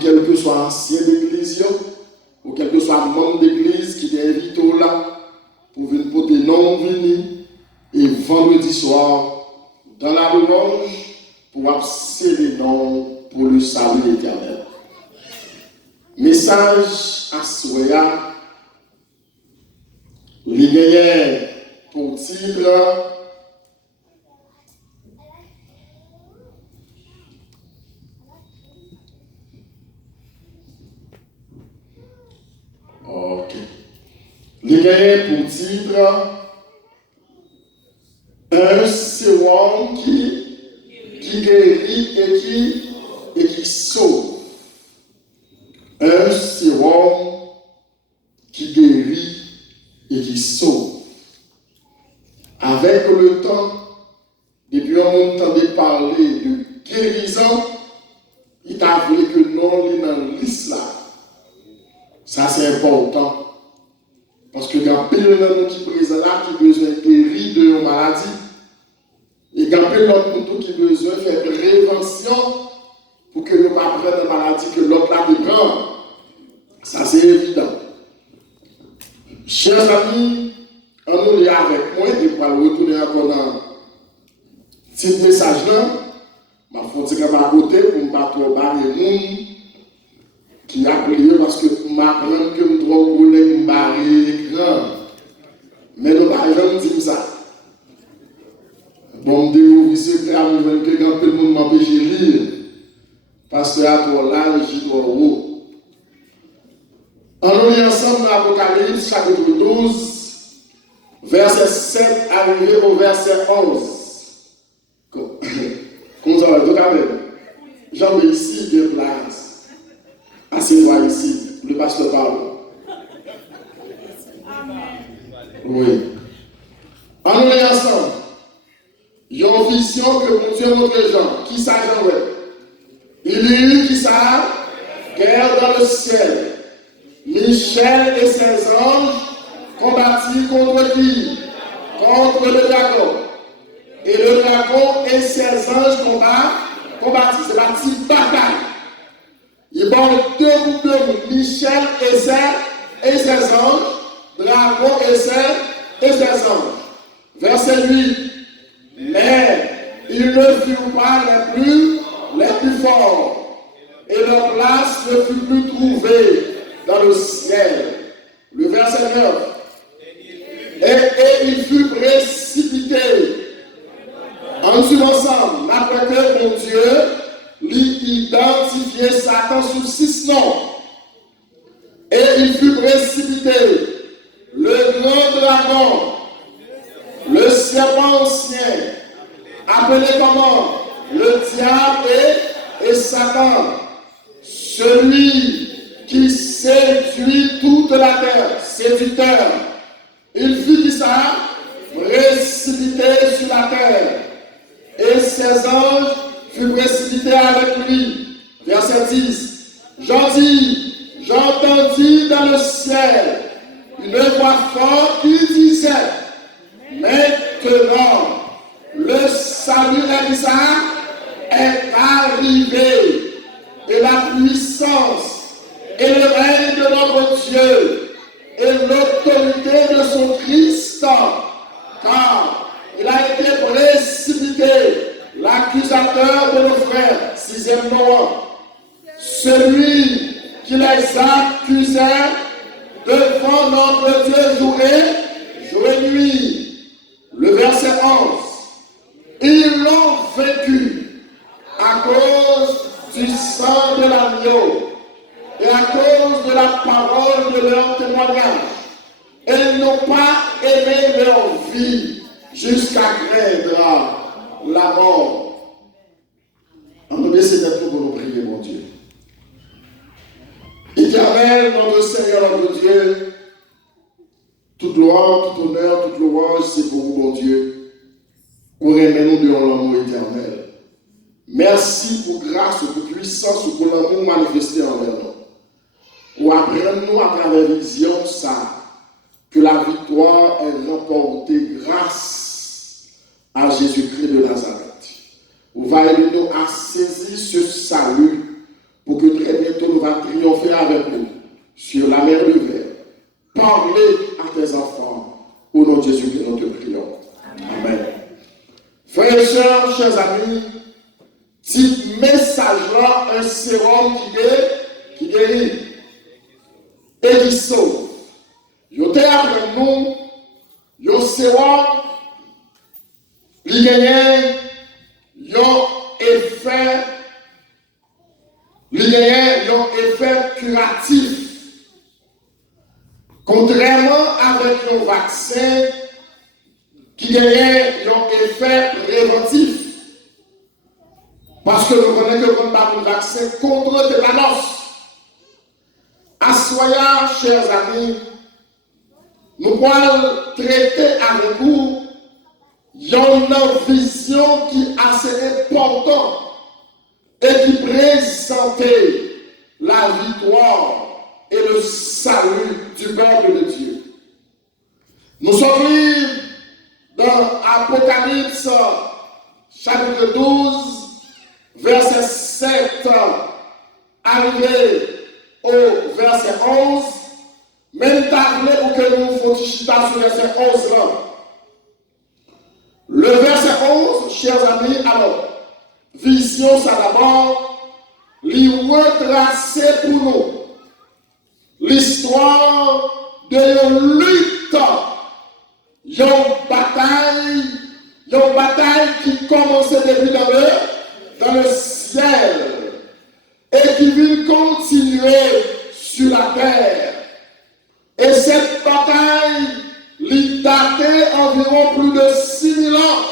quel que soit ancien d'église, ou quel que soit membre d'église qui t'invite là, pour venir porter non venir, et vendredi soir, dans la louange, pour observer non pour le salut éternel. Message à Soya, les gagnants pour titre. Ok. Les gagnants pour titre. Un sérum qui guérit et qui sauve. Un sérum qui guérit et qui sauve. Avec le temps, depuis on entendait parler de guérison, il t'a voulu que non, il est dans la liste là. Ça c'est important. Parce que il y a plein de gens qui sont présents là qui ont besoin de guérir de une maladie. Et il y a plein d'autres qui ont besoin de faire prévention pour que nous ne prenions pas de maladie que l'autre là prend. Ça c'est évident. Chers amis, on nous lit avec moi et pour retourner encore dans ce petit message là. Je vais faire un côté pour ne pas trop barrer les gens qui a prié parce que je m'apprends que je dois rouler un barré l'écran. Mais nous n'avons jamais dit ça. Bon, je découvre ce que quand tout le monde m'empêche de lire. Parce que à toi là, je dois haut. On nous lit ensemble dans l'Apocalypse, chapitre 12, verset 7, arrivé au verset 11. Comment ça va, tout à l'heure? J'en vais ici, de place. Asseyez-vous ici, le pasteur parle. Oui. On nous lit ensemble. Il y a une vision que mon Dieu montre les gens. Qui ça, Jean? Il y a eu qui ça? Guerre dans le ciel. Michel et ses anges combattirent contre qui? Contre le dragon. Et le dragon et ses anges combattirent. C'est la petite bataille. Il y a deux groupes de monde. Michel et ses anges. Dragon et ses anges. Verset 8. Mais ils ne furent pas les plus forts, et leur place ne fut plus trouvée dans le ciel. Le verset 9. Et il fut précipité. Ensemble, après que mon Dieu lui identifiait Satan sous 6 noms. Et il fut précipité. Le grand dragon, le serpent ancien, appelé comment? Le diable et Satan, celui qui séduit toute la terre, séducteur. Il fut dit ça, précipité sur la terre, et ses anges furent précipités avec lui. Verset 10. J'entendis dans le ciel une voix forte qui disait: maintenant, le salut est arrivé, et la puissance et le règne de notre Dieu et l'autorité de son Christ, car il a été précipité, l'accusateur de nos frères, 6e nom, celui qui les accusait devant notre Dieu jour et nuit. Le verset 11. Ils l'ont vaincu à cause du sang de l'agneau et à cause de la parole de leur témoignage. Ils n'ont pas aimé leur vie jusqu'à craindre la mort. On nous laisse d'être pour nous prier, mon Dieu. Éternel, notre Seigneur, notre Dieu, toute gloire, tout honneur, toute louange, c'est pour vous, mon Dieu. Pour aimer nous de l'amour éternel. Merci pour grâce, pour puissance, pour l'amour manifesté envers nous. Pour apprendre nous à travers la vision, ça, que la victoire est remportée grâce à Jésus-Christ de Nazareth. Vous va aider nous à saisir ce salut pour que très l'ont fait avec nous sur la mer d'hiver. Parlez à tes enfants. Au nom de Jésus, que nous te prions. Amen. Frères et sœurs, chers amis, petit message-là, un sérum qui guérit et qui sauve. Yo te après nous, yo sérum, li gagne, yo effet, curatif. Contrairement avec le vaccin qui gagne un effet préventif. Parce que nous connaissons que comme le vaccin contre le tétanos. Assoyez, chers amis, nous allons traiter avec vous une vision qui est assez importante et qui présente la victoire et le salut du peuple de Dieu. Nous sommes libres dans Apocalypse chapitre 12, verset 7, arrivé au verset 11, même tablé pour que nous fassions sur le verset 11 là. Le verset 11, chers amis, alors, vision ça d'abord, lui retracer pour nous l'histoire de une lutte, une bataille qui commençait depuis dans le ciel et qui va continuer sur la terre. Et cette bataille lui datait environ plus de 6000 ans.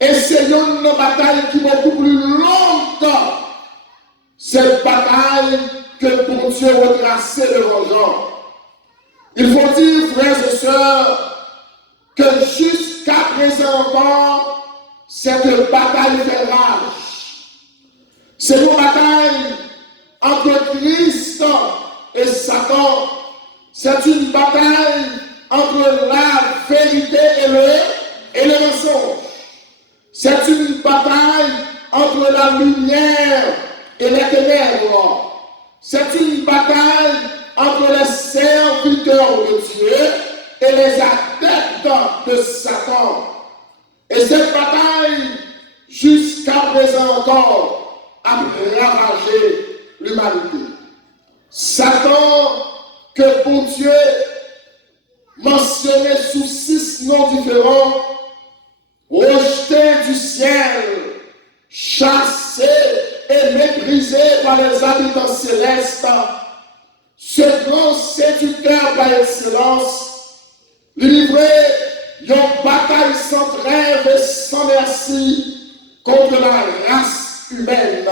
Et c'est une bataille qui est beaucoup plus longue. Cette bataille que pour Dieu retracer devant Jean. Il faut dire, frères et sœurs, que jusqu'à présent encore, cette bataille fait rage. C'est une bataille entre Christ et Satan. C'est une bataille entre la vérité et le mensonge. C'est une bataille entre la lumière et les ténèbres. C'est une bataille entre les serviteurs de Dieu et les adeptes de Satan. Et cette bataille, jusqu'à présent encore, a ravagé l'humanité. Satan, que pour Dieu mentionné sous 6 noms différents, rejeté du ciel, chassé et méprisé par les habitants célestes, ce grand séducteur par excellence, livré une bataille sans trêve et sans merci contre la race humaine.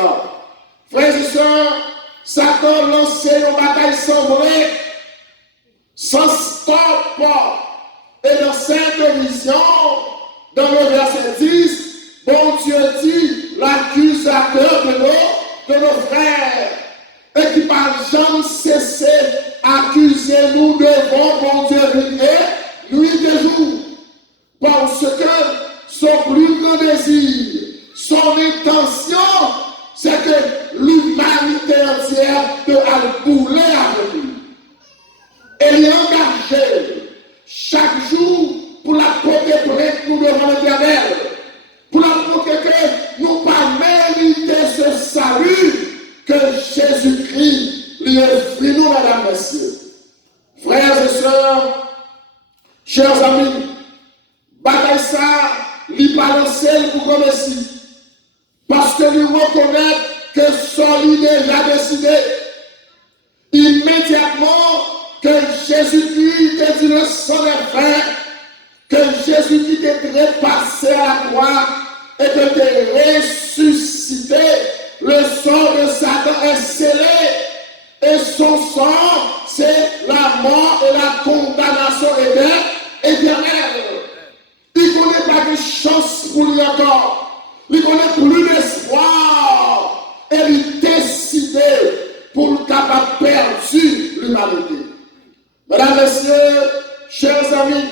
Frères et sœurs, Satan lançait une bataille sans break, sans stop. Et dans cette vision, dans le verset 10, bon Dieu dit, l'accusateur de nos frères, et qui par jamais cessé accuser nous devant bon Dieu nuit et jour, parce que son plus grand désir, son intention, c'est que l'humanité entière peut bouler avec lui. Et il est engagé chaque jour pour la porter prête nous devant l'Éternel, pour la porter que nous pas mériter ce salut que Jésus-Christ lui offre nous, mesdames, messieurs. Frères et sœurs, chers amis, bataille ça, lui balancer pour commencer. Parce que lui reconnaît que son lui déjà décidé. Immédiatement que Jésus-Christ est dit le sang des frères, que Jésus-Christ est trépassé à la croix et que est ressuscité, le sang de Satan est scellé et son sang c'est la mort et la condamnation éternelle. Il ne connaît pas de chance pour lui encore. Il connaît plus d'espoir et il décidé pour le capable perdu l'humanité. Mesdames, Messieurs, chers amis,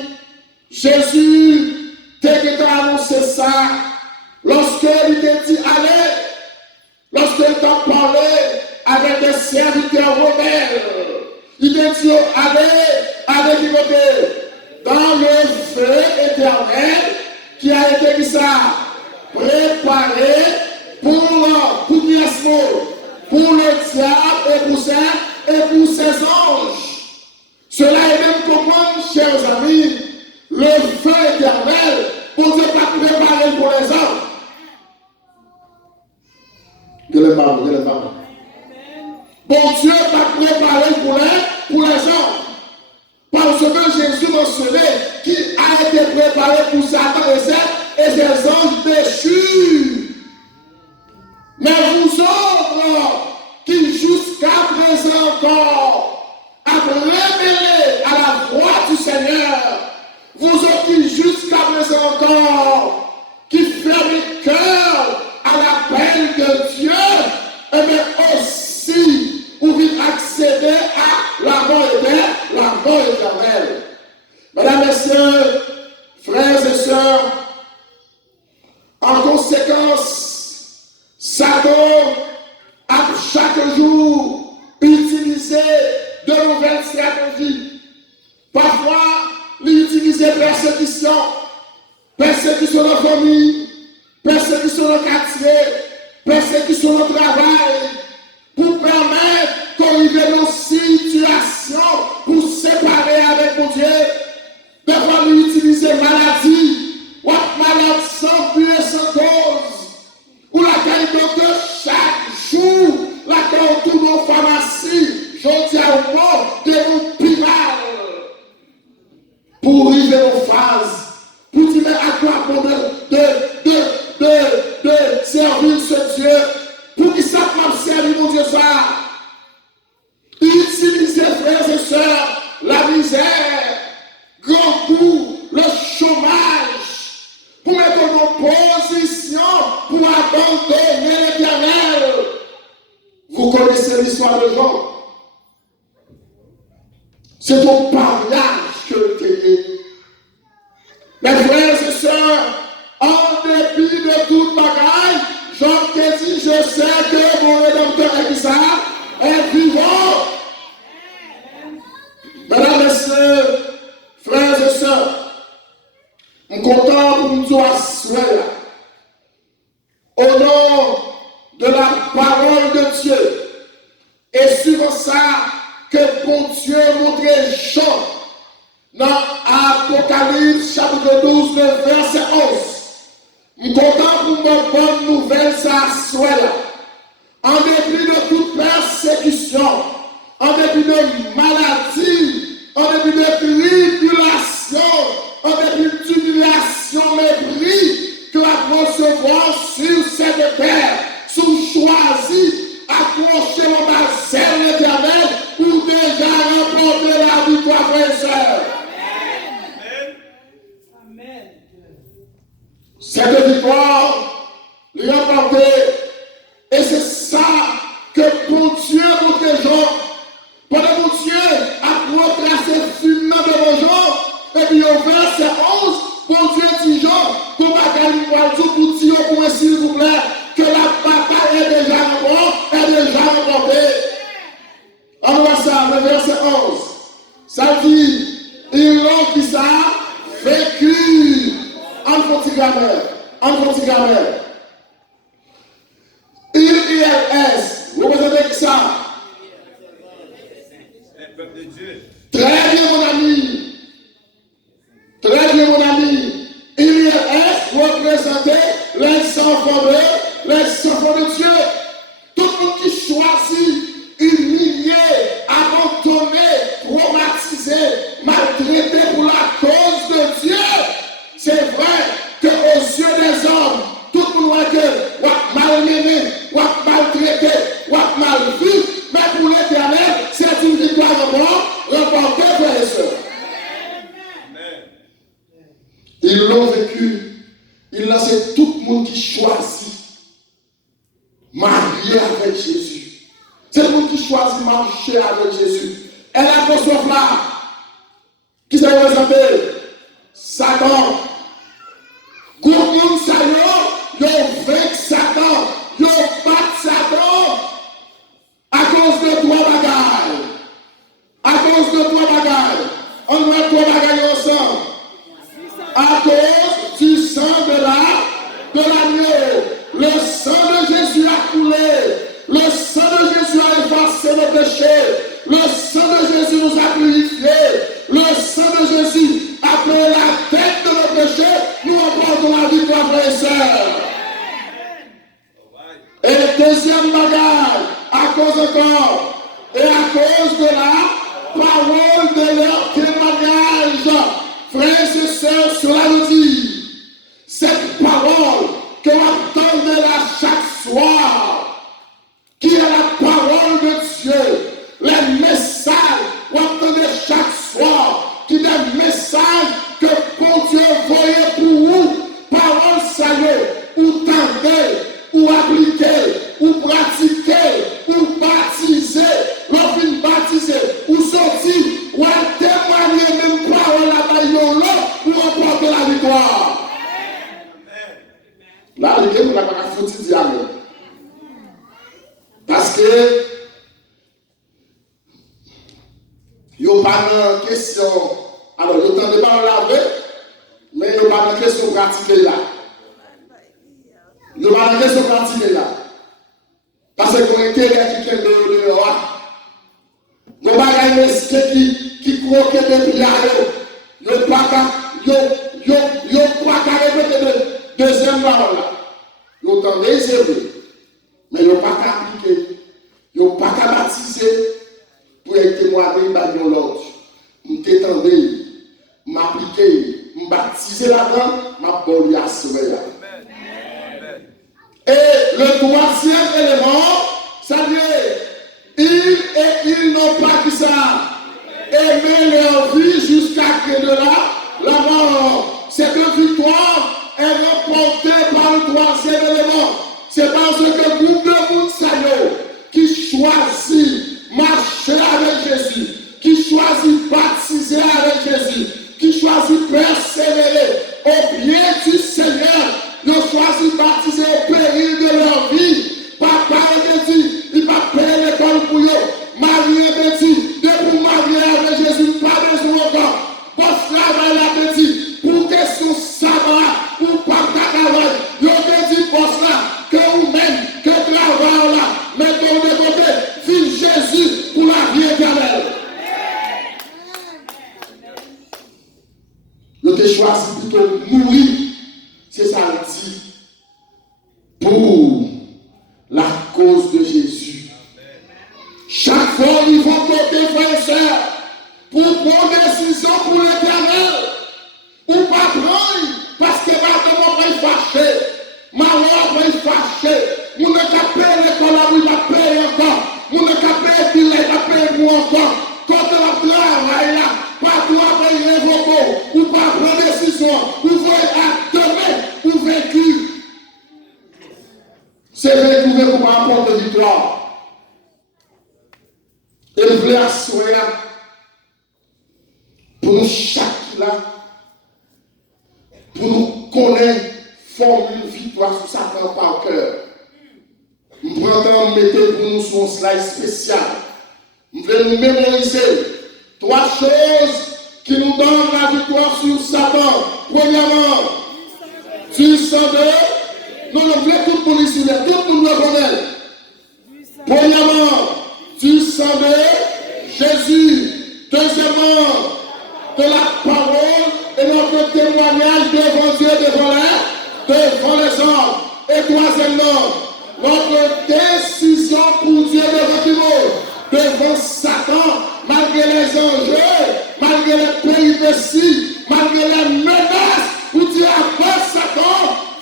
Jésus t'a annoncé ça lorsqu'il t'a dit allez, lorsqu'il t'a parlé avec avec des serviteurs rebelles. Il dit, allez du côté, dans le feu éternel qui a été préparé pour le diable et pour ses anges. Cela est même comment, chers amis, le feu éternel, pour Dieu pas préparé pour les hommes. Bon Dieu pas préparé pour les hommes. Parce que Jésus mentionnait qu'il a été préparé pour Satan et ses anges déchus. Mais vous autres, qui jusqu'à présent encore, avez révélé à la voix du Seigneur, vous autres qui jusqu'à présent encore, qui fermez le cœur à l'appel de Dieu, et bien aussi, vous pouvez accéder à la mort éternelle. Mesdames et messieurs, frères et sœurs, en conséquence, Satan a chaque jour utilisé de nouvelles stratégies. Parfois, il utilise persécution de la famille, persécution de quartier, persécution de travail, pour permettre qu'on y ait une situation pour séparer avec mon Dieu. Des fois, il utilise maladie, ou malade sans but et sans cause, ou laquelle docteur chaque jour, laquelle tourne en pharmacie, je dis à vous, de nous plus mal. Pour arriver aux phases, pour dire à quoi bon de servir ce Dieu, pour qu'il sache m'a servi mon Dieu ça. Utilisez, frères et sœurs, la misère, grand coup, le chômage, pour mettre en position pour abandonner l'Éternel. Vous connaissez l'histoire de Job. C'est au mariage que tu es. Mes frères et sœurs, en dépit de toute bagaille, Job te dit, je sais que mon Rédempteur est vivant. Mesdames et messieurs, frères et sœurs, je suis content pour nous asseoir au nom de la parole de Dieu. Et sur ça, que bon Dieu montre Jean dans Apocalypse chapitre 12, verset 11. Je suis content pour ma bonne nouvelle, ça soit là. En dépit de toute persécution, en dépit de maladie, en dépit de tribulation, en dépit d'humiliation, mépris que va recevoir sur cette terre, sous choisi, accrocher au bassin l'éternel pour déjà remporter la victoire, frères et sœurs. Amen. Cette victoire, lui remporter, et c'est ça que bon Dieu, notre gens, pendant que Dieu a retracé finement de vos gens, et puis au verset 11, bon Dieu dit Jean, pour pour dire au point s'il vous plaît, que la bataille est déjà remportée. On voit ça, le verset 11. Ça dit, ils l'ont dit ça, vécu en petit grammaire. ILS, vous représentez ça. Le peuple de Dieu. Très bien, mon ami. ILS représentez les enfants de Dieu. Tout le monde qui choisit, humilié, abandonné, traumatisé, maltraité pour la cause de Dieu. C'est vrai qu'aux yeux des hommes, tout le monde que mal aimé, maltraité, mal vu, mais pour l'Éternel, c'est une victoire remportée, frères et sœurs. Ils l'ont vécu. C'est tout le monde qui choisit marier avec Jésus. C'est le monde qui choisit marcher avec Jésus. Et l'apôtre là, qui s'est présenté, Satan. Gourmand Satan, yo vainc Satan, yo bat Satan. À cause cause encore, et à cause de la parole de leur témoignage, frères et sœurs, cela veut dire, cette parole que vous entendez là chaque soir, qui est la parole de Dieu, les messages que vous entendez chaque soir, qui est des messages que bon Dieu voyait pour vous, parole saluée, ou tendez, ou appliquer, ou pratiquer, ou baptiser, l'offre baptiser, ou sortir, ou témoigner même parole à Bayolo pour remporter la victoire. Là, les gars, on n'a pas foutu diable. Parce que, il n'y a pas de question. Alors, il n'y a pas de laver, mais il n'y a pas de question pratiquée là. Il n'y a pas de question pratiquée là. Parce que vous êtes qui est de dehors. Vous n'avez pas de qui croque des pieds. Vous n'avez pas qu'à répéter le deuxième parole là. Vous entendez, c'est vrai. Mais vous n'avez pas qu'à appliquer. Vous n'avez pas qu'à baptiser pour être témoigné par l'autre. Vous t'étendez, m'appliquer, m'baptiser là-dedans, m'aboli à ce là. Et le troisième élément, ça veut dire, ils n'ont pas que ça aimé leur vie jusqu'à que de là, la mort. Cette victoire est remportée par le troisième élément. C'est parce que le groupe de monde qui choisit marcher avec Jésus, qui choisit baptiser avec Jésus, qui choisit persévérer au pied du Seigneur, ils ont choisi baptiser au péril de leur vie. Papa était dit, il va payer l'école pour eux. Marie était dit, de pour marier avec Jésus, pas besoin encore. Votre travail là dit, pour question sabbat, ou pas travail, ils ont dit pour cela, que vous-même, que travail là, mettons de côté, vive Jésus pour la vie éternelle. Ils ont choisi plutôt mourir. C'est ça le dit. Pour la cause de Jésus. Chaque fois, ils vont porter frères et sœurs pour prendre des décisions pour l'éternel. Ou pas prendre parce que maintenant, on va y fâcher. Malheur va y fâcher. On ne peut pas l'école, on va payer encore. On ne peut pas payer, on va payer pour encore. Quand on travaille là, pas toi va y révoquer. Ou pas prendre décision. Ou va à demain. Ou vaincu. C'est vaincu pour pas apporter victoire. Et le voulait assurer pour nous chaque là, pour nous connaître, former une victoire sur Satan par cœur. Nous prenons mettre pour nous sur un slide spécial. Nous voulons nous mémoriser 3 choses qui nous donnent la victoire sur Satan. Premièrement, du sang de... Non, nous voulons tout le monde ici, tout le monde le connaît. Premièrement, du sang de Jésus. Deuxièmement, de la parole et notre témoignage devant Dieu, devant les hommes. Et troisièmement, notre décision pour Dieu devant Satan, malgré les enjeux, malgré les péripéties, malgré les menaces, pour dire à quoi Satan,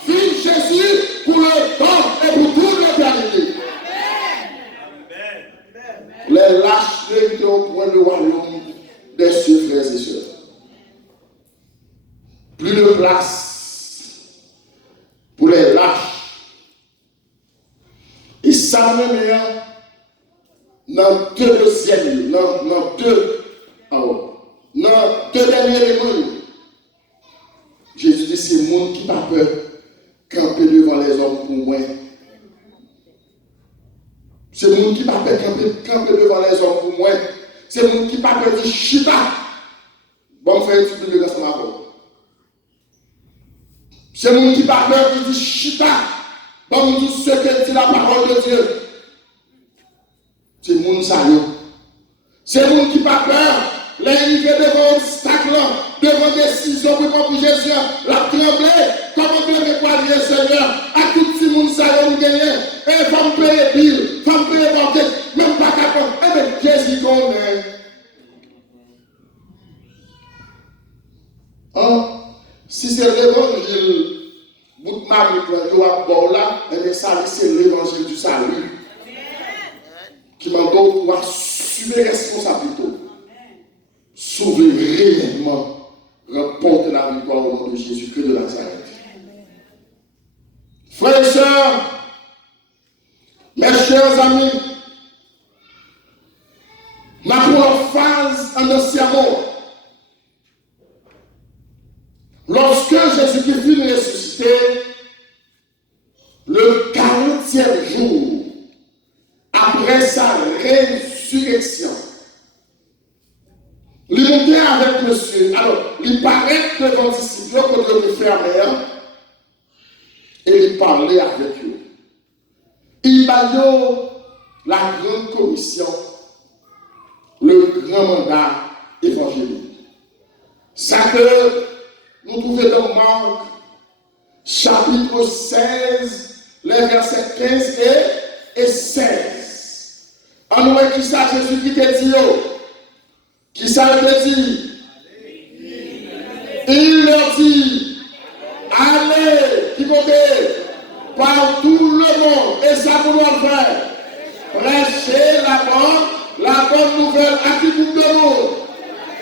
vive Jésus pour le temps et pour toute l'éternité. Les lâches vérité au point de royaume des cieux, frères et sœurs. Plus de place pour les lâches. Et ça même dans deux derniers éléments. Jésus dit, c'est le monde qui n'a pas peur camper devant les hommes pour moi. C'est le monde qui n'a pas peur camper devant les hommes pour moi. C'est le monde qui n'a pas peur de chita. Bon, on fait une étude de grâce à ma voix. C'est le monde qui n'a pas peur de chita. Bon, tout ce que dit la parole de Dieu. C'est le monde ça. C'est le monde qui n'a pas peur. L'arrivée devant obstacle, devant décision pour Jésus, la tremblé, comment me croire Seigneur, à tout le monde ça y est, et femme payer bill, femme payer banquet, Si c'est l'évangile, bout de Marie, que vous bon là, et ça, c'est l'évangile du salut. Qui m'a donc pour assumer responsabilité. Sauver réellement, remporter la victoire au nom de Jésus-Christ de Nazareth. Frères et sœurs, mes chers amis, ma première phase en ancien monde, lorsque Jésus-Christ fut ressuscité, le 40e jour, après sa résurrection, il montait avec monsieur. Alors, il paraît devant les disciples contre le fermeur et il parlait avec eux. Il m'a dit la grande commission, le grand mandat évangélique. Ça que nous trouvons dans Marc, chapitre 16, les versets 15 et 16. En nous, qui ça Jésus qui te dit, qui ça te dit? Il leur dit, allez, qui comptez, par tout le monde, et ça vous doit faire. Prêchez la bonne nouvelle à tout le monde,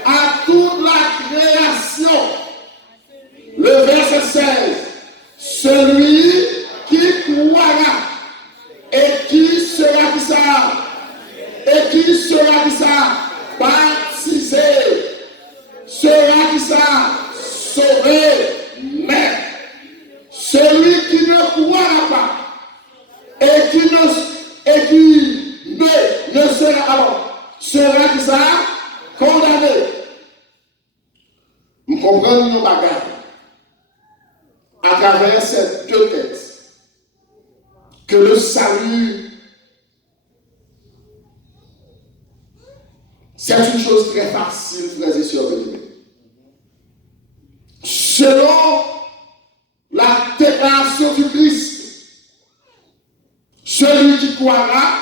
à toute la création. Le verset 16, celui qui croira et qui sera qui ça? Et qui sera qui ça? Baptisé. Sera qui ça? Sauvé. Mais celui qui ne croira pas et qui ne sera alors sera qui ça? Condamné. Vous comprenez nos bagages à travers ces deux textes que le salut, c'est une chose très facile, frères et sœurs. Selon la déclaration du Christ, celui qui croira,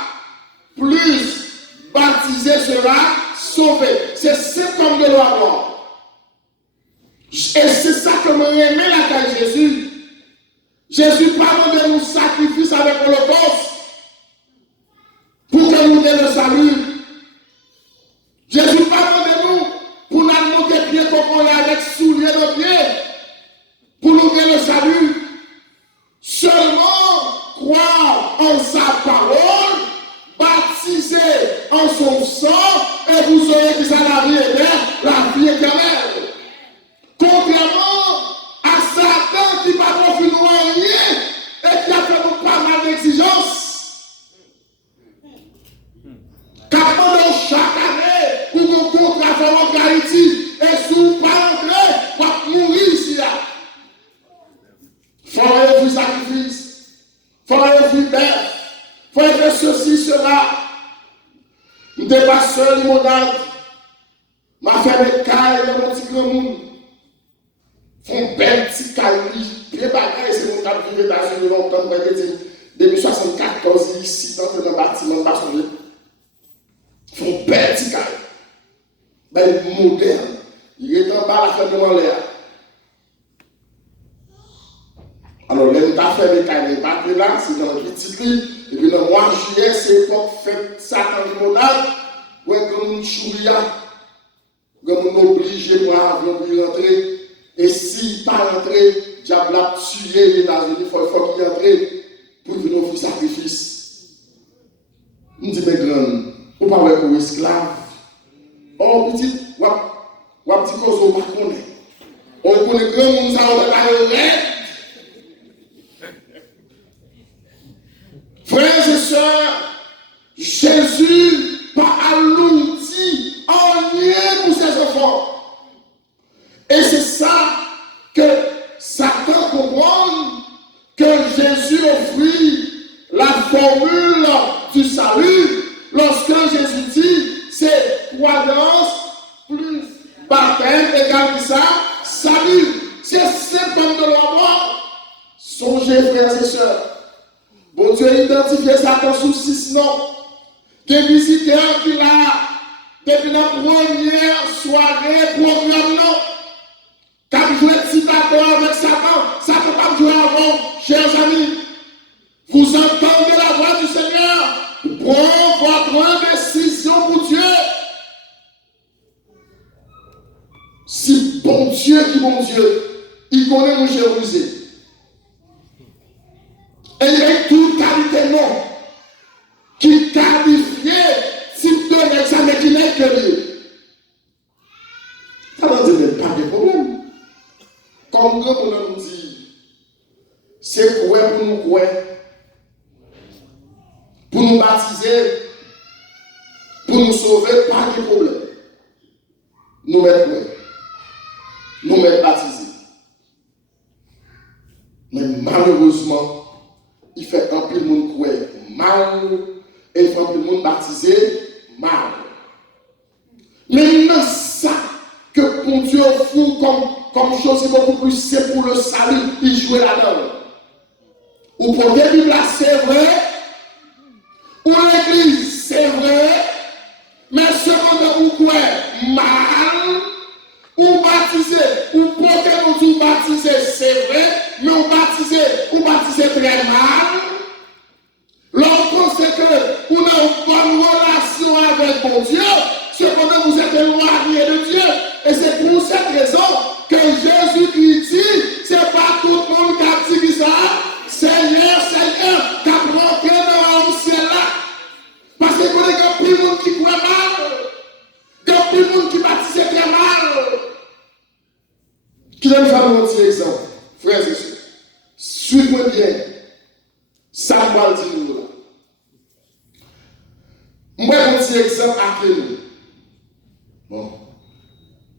plus baptisé sera sauvé. C'est cet homme de loi. Et c'est ça que me remet la taille Jésus. Jésus parle de nous sacrifice avec l'Holocauste pour que nous ayons le salut. Jésus parle de nous pour nous monter pied qu'on est avec souliers de pied pour nous ayons le salut. Seulement croire en sa parole, baptiser en son sang, et vous aurez que ça la vie éternelle, la vie éternelle. Contrairement à Satan qui m'a confié nous en rien et qui a fait nous pas mal d'exigences. Car pendant chaque année, où nous contravons en Haïti et sous pas entrer, pour mourir ici. Il faut offrir sacrifice, il faut offrir bête, il faut faire ceci, cela. Je ne suis pas seul, je m'a fait des cailles dans mon petit grand monde. Font belle petite caille, bien bagaille, c'est mon cap vivre dans une longtemps, depuis 1974, ici, dans le bâtiment de Bassonville. Font belle petite caille. Ben, moderne. Il est en bas, la fête de mon l'air. Alors, les gens fait des cailles, les batteries là, c'est dans le petit lit. Et puis, le mois de juillet, c'est pour faire ça dans le montage. Ouais, comme une chouïa, comme on oblige pour rentrer. Et s'il pas rentré, diable a tué les États-Unis, il faut qu'il entre pour venir offrir sacrifice. On dit, mais grand, on ne parle pas pour esclave. Oh, petit, ou petit cause, on ne connaît pas. On connaît grand monde, ça, on ne parle. Frères et sœurs, Jésus pas alourdi en rien pour ses enfants. Et c'est ça que Satan comprend, que Jésus offrit la formule du salut lorsque Jésus dit c'est croyance plus baptême égale ça, salut. C'est simplement de la mort. Songez, frères et sœurs. Bon Dieu a identifié Satan sous 6 noms. Des visiteurs qu'il a depuis la première soirée programme. Quand vous êtes citadin d'accord avec Satan, ça ne peut pas jouer avant, chers amis. Vous entendez la voix du Seigneur, prenez votre décision pour Dieu. Si bon Dieu qui bon Dieu, il connaît mon Jérusalem. Et il y a tout qualité qui qualifie type de l'examen qui n'est que lui. Ça ne veut dire pas de problème. Comme on nous dit, c'est quoi pour nous quoi? Pour nous baptiser, pour nous sauver, pas de problème. Nous mettre quoi? Nous mettre baptisés. Mais malheureusement, il fait un peu de monde quoi mal, et il fait un peu de monde baptisé mal. Maintenant, ça que pour Dieu fou comme chose beaucoup plus, c'est pour le salut, il joue là-dedans. Ou pour des Bibles, c'est vrai, ou l'église, c'est vrai, mais cependant, ou quoi mal, ou baptisé, ou pour que nous baptisé, c'est vrai, mais ou baptisé très mal. L'enfant, c'est que vous avez une bonne relation avec mon Dieu, cependant vous êtes éloigné de Dieu. Et c'est pour cette raison que Jésus-Christ dit, c'est pas tout le monde qui a dit ça, Seigneur, Seigneur, qui a provoqué dans le ciel là. Parce que vous avez plus de monde qui croit mal, il y a plus de monde qui baptise très mal. Qui donne un petit exemple, frères et sœurs. Suivez-moi bien. Ça va dire nous là. Moi, un petit exemple à nous. Bon.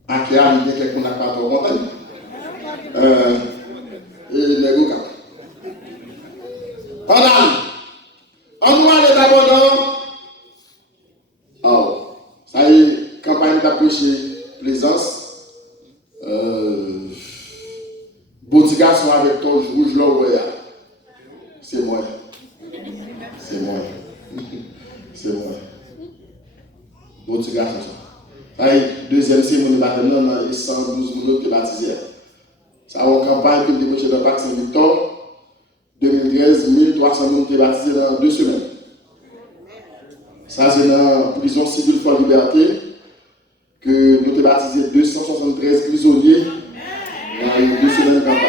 À qui a l'idée quelqu'un n'a pas trop content. Et les gars. On nous aller d'abord dans. Oh. Ça y est, campagne d'approcher Plaisance. Petit garçon avec ton rouge là, ouais. C'est moi. C'est moi. C'est moi. Petit garçon. Aïe, deuxième cérémonie baptême, il y a 112 minutes qui baptisé. Ça a une campagne qui est débouchée dans le parc Saint-Victor. 2013, 1300 minutes baptisées dans 2 semaines. Ça, c'est dans la prison civile pour la liberté que nous avons baptisé 273 prisonniers. Il y a 2 semaines de campagne.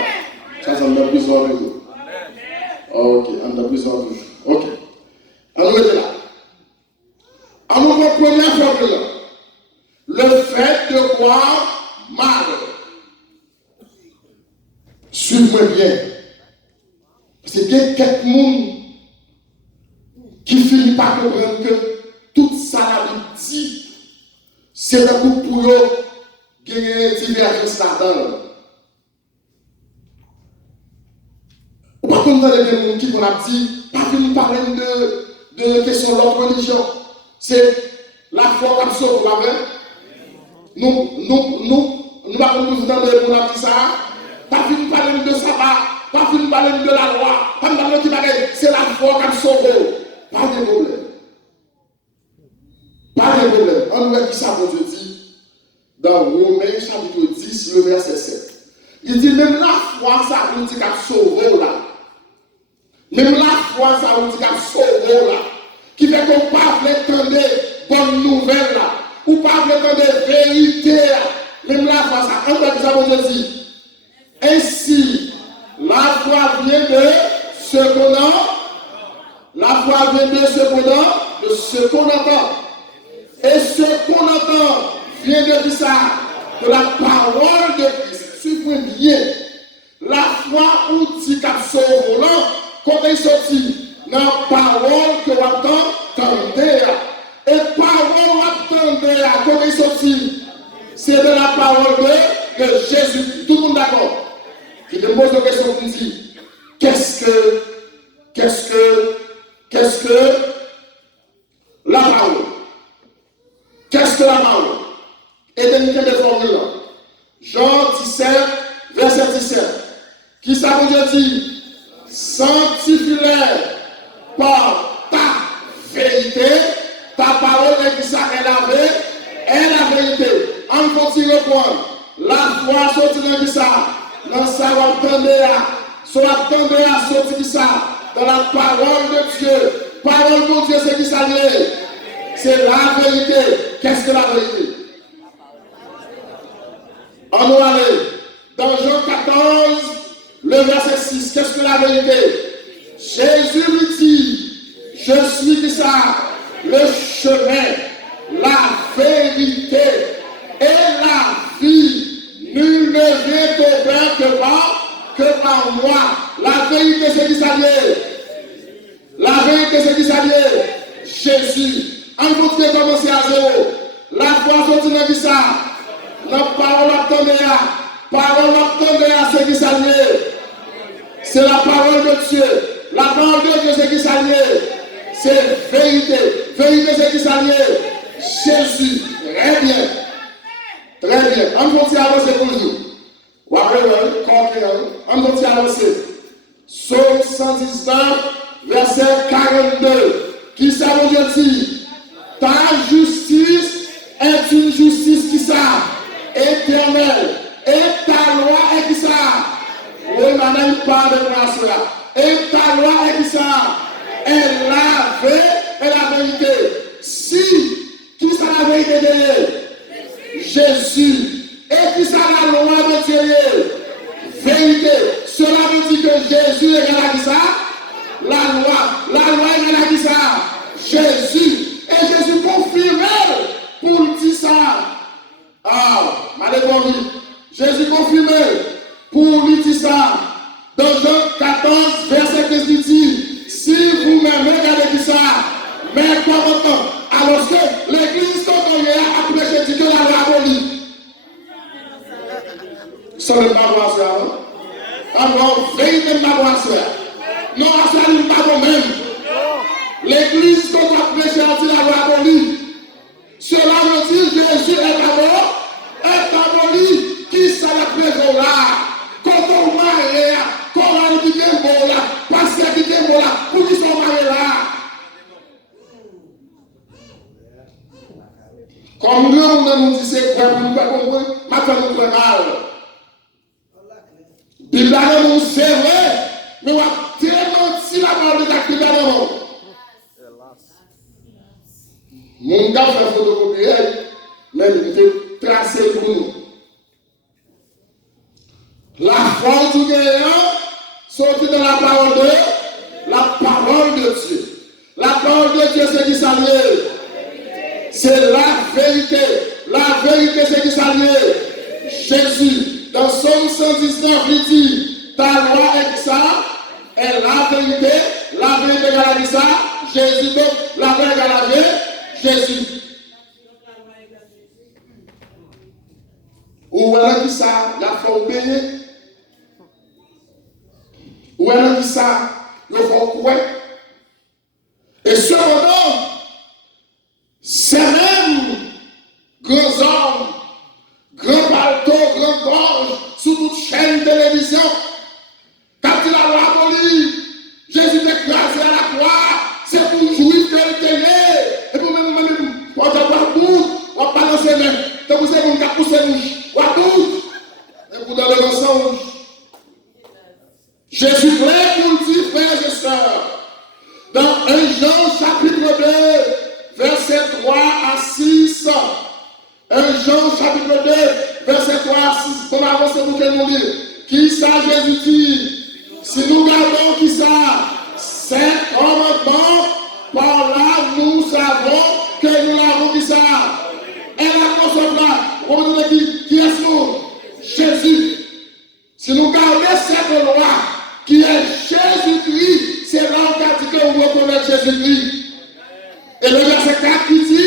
Ça, c'est dans la prison toujours. Ok, on a prison toujours. Ok. Alors, on est là. Alors, la première formule, le fait de croire mal. Suivez-moi bien. Parce qu'il y a quelqu'un qui finit par comprendre que tout ça la Bible dit, c'est un coup pour eux gagner une divergence là-dedans. Par contre, dans les gens qui qu'on a dit, pas venir parler de question de notre religion. C'est la foi comme ça, vous l'avez. Nous pas nous dans les gens qui ça. Pas venir parler de sabbat, pas venir parler de la loi, pas venir parler de c'est la foi comme ça. Pas de problème. Pas de problème. On voit qui ça, Dieu dit, dans Romains chapitre 10, le verset 7. Il dit même la foi, ça nous dit qu'à sauver là. Même la foi, ça nous dit qu'à sauver là. Qui fait qu'on ne peut pas attendre bonne nouvelle là. Ou pas attendre vérité là. Même la foi, ça, on va dire ça, dit. Ainsi, la foi vient de ce qu'on a. La foi vient de ce qu'on entend. Et ce qu'on entend vient de ça, de la parole de Christ. Suivez bien. La foi ou dit qu'à sauver là, quand il sortit dans la parole que vous entendez. Et parole attendez quand il sortit, c'est de la parole de Jésus. Tout le monde d'accord? Je te pose une question qui dit, qu'est-ce que la parole? Qu'est-ce que la parole? Et de des formules. Jean 17, verset 17. Qui ça vous dit? Sanctifie-les par ta vérité. Ta parole est qui ça? Elle la vérité. En continue reprendre. La foi sortit de ça. dans ça, vous attendez à sortir ça, dans la parole de Dieu. Parole de Dieu, c'est qui ça lié? C'est la vérité. Qu'est-ce que la vérité? On va aller dans Jean 14, le verset 6. Qu'est-ce que la vérité? Jésus lui dit, je suis qui ça? Le chemin, la vérité et la vie. Nul ne vient au Père que par moi. La vérité, c'est qui ça lié? La vérité, c'est qui ça lié? Jésus. On continue de commencer à zéro. La foi, continue de dire ça. La parole attendée à ce qui s'allie. C'est la parole de Dieu. La parole de Dieu, c'est qui s'allie. C'est vérité. Vérité, c'est qui s'allie. Jésus. Très bien. Très bien. On continue à avancer pour nous. On continue à avancer. Psaume 119, verset 42. Qui ça veut dire? Ta justice est une justice qui ça? Éternelle. Et ta loi est qui ça? Oui, madame, parle de grâce là. Et ta loi est qui ça? Elle la vérité. Si, qui ça la vérité de Jésus. Et qui ça la loi de Dieu? Vérité. Cela veut dire que Jésus est égal à qui ça? La loi est égal à qui ça? Jésus. Et Jésus confirme pour dire ça. Ah, allez-y. Jésus confirme pour lui dire ça. Dans Jean 14, verset 15, il dit, si vous m'aimez, regardez ça. Mais comment? Alors que l'église a prêché dit que la loi abolie. Ça ne va pas ça. Alors, vérité ne va pas ça. Non, ça ne va pas même. L'église qu'on a prêché a dit la loi abolie. Cela veut dire Jésus est aboli. Qui ça la prêche là? Quand on marie, quand on dit qu'il est là, parce qu'il est là, pour qu'ils sont mariés là. Comme nous, on nous dit c'est quoi, nous ne pouvons pas comprendre, maintenant nous prenons mal. Il va nous servir, mais on va tellement si la parole de Dieu dans le monde. Mon gars fait photocopier, mais il était tracé pour nous. La foi du gagnant sortit de la parole de Dieu. La parole de Dieu, c'est qui s'allie. C'est la vérité. La vérité, c'est qui s'allie. Jésus, dans Psaume 119, il dit, ta loi est ça, est la vérité égale à ça, Jésus, donc la vraie égale à Jésus. Ou elle a dit ça, la foi obéie. Ou elle a dit ça, le faut quoi? Et cependant, ces mêmes grands hommes, grands paletots, grands gorges, sous toute chaîne de télévision, quand il a aboli, Jésus écrasé à la croix, c'est pour jouir que le télé, et pour même, on va pas bout, on va balancer même, donc vous savez, on va pousser mouche, on va bout, et pour dans le mensonge. Jésus voulait pour dire, frères et sœurs, dans 1 Jean chapitre 2, verset 3 à 6, 1 Jean chapitre 2, verset 3 à 6, pour avancer pour que nous lire. Qui ça Jésus dit? Si nous gardons qui ça? C'est commandement, par là nous savons que nous l'avons qui ça? Et la console là, on nous dit qui est-ce? Jésus. Si nous gardons cette loi, qui est Jésus-Christ, c'est là où on dit que vous reconnaissez Jésus-Christ. Et le verset 4 qui dit,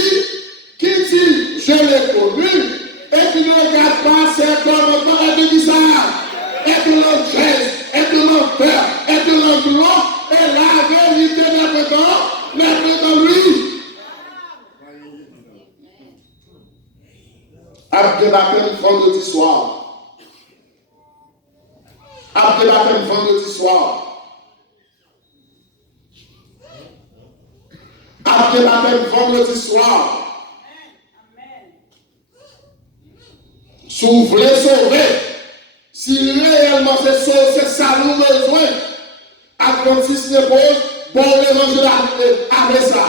je l'ai connu, et qui ne regarde pas ses commandements, et qui dit ça, et de l'angèle, et de l'enfer, et de l'englouement, et la vérité n'est dans lui. Après baptême vendredi soir. Après baptême vendredi soir. Après baptême vendredi soir. Si vous voulez sauver, Si réellement c'est ça nous besoin, Adventiste ne pose, bon l'évangile avec ça.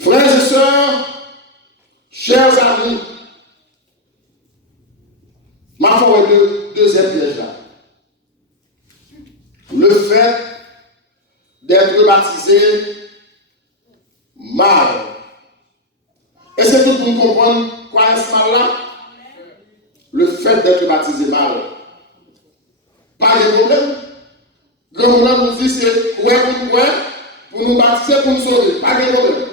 Frères et sœurs, chers amis, ma foi le deuxième piège là. Le fait d'être baptisé mal. Et c'est tout pour comprendre quoi est ce mal là? Le fait d'être baptisé mal. Pas de problème. Grand problème nous dit c'est ouais pour nous baptiser, pour nous sauver. Pas de problème.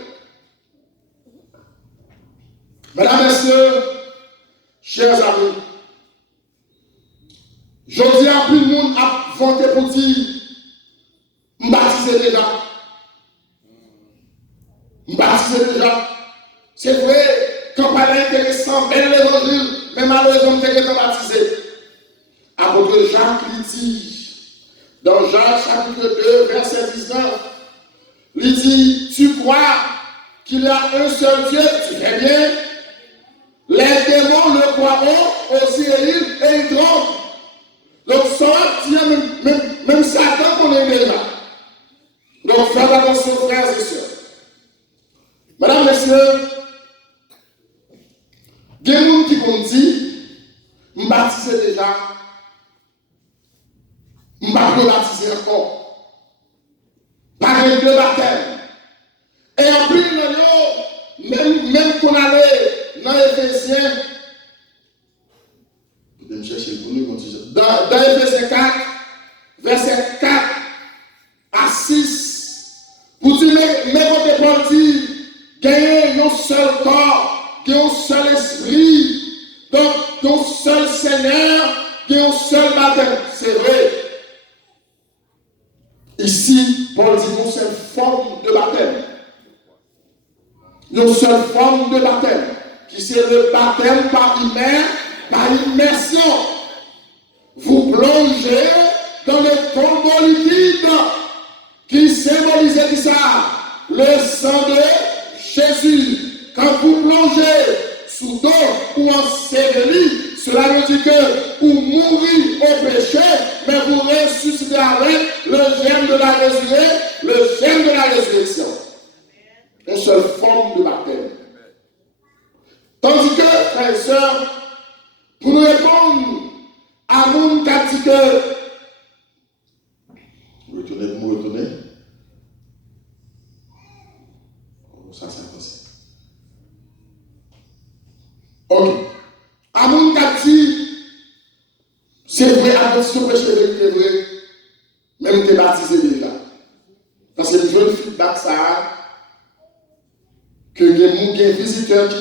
Mesdames, messieurs, chers amis, je dis à plus de monde à vanter pour dire, m'baptiser déjà. M'baptiser déjà. C'est vrai, campagne intéressante, belle l'évangile, mais malheureusement, je suis baptisé. Apôtre Jacques lui dit, dans Jacques chapitre 2, verset 19, lui dit, tu crois qu'il y a un seul Dieu, tu fais bien. Les démons le croiront aussi et ils trompent. Donc ça tient même Satan qu'on est déjà. Donc faites attention frères et sœurs. Mesdames, messieurs, il y a des gens qui m'ont dit, je baptise déjà, je ne vais pas baptiser encore. Par les deux baptêmes. Et en plus, même qu'on allait dans Éphésiens, je vais chercher pour nous, dans Éphésiens 4, verset 4 à 6, pour dire, mais votre Paul dit, gagnez un seul corps, gagnez un seul esprit, donc un seul Seigneur, gagnez un seul baptême. C'est vrai. Ici, Paul dit une seule forme de baptême. Une seule forme de baptême, qui c'est le baptême par immersion. Vous plongez dans le tombeau liquide qui symbolisait ça, le sang de Jésus. Quand vous plongez sous l'eau ou enseveli, cela veut dire que vous mourrez au péché, mais vous ressuscitez avec le germe de la résurrection. Une seule forme de baptême. Tandis que, frères et sœurs, pour nous répondre à mon cas dit que retournez. Ça passe. Ok. À mon cas dit, c'est vrai, avant ce péché c'est vrai, même t'es baptisé déjà. Parce que je veux le feedback ça, que les gens qui sont visiteurs qui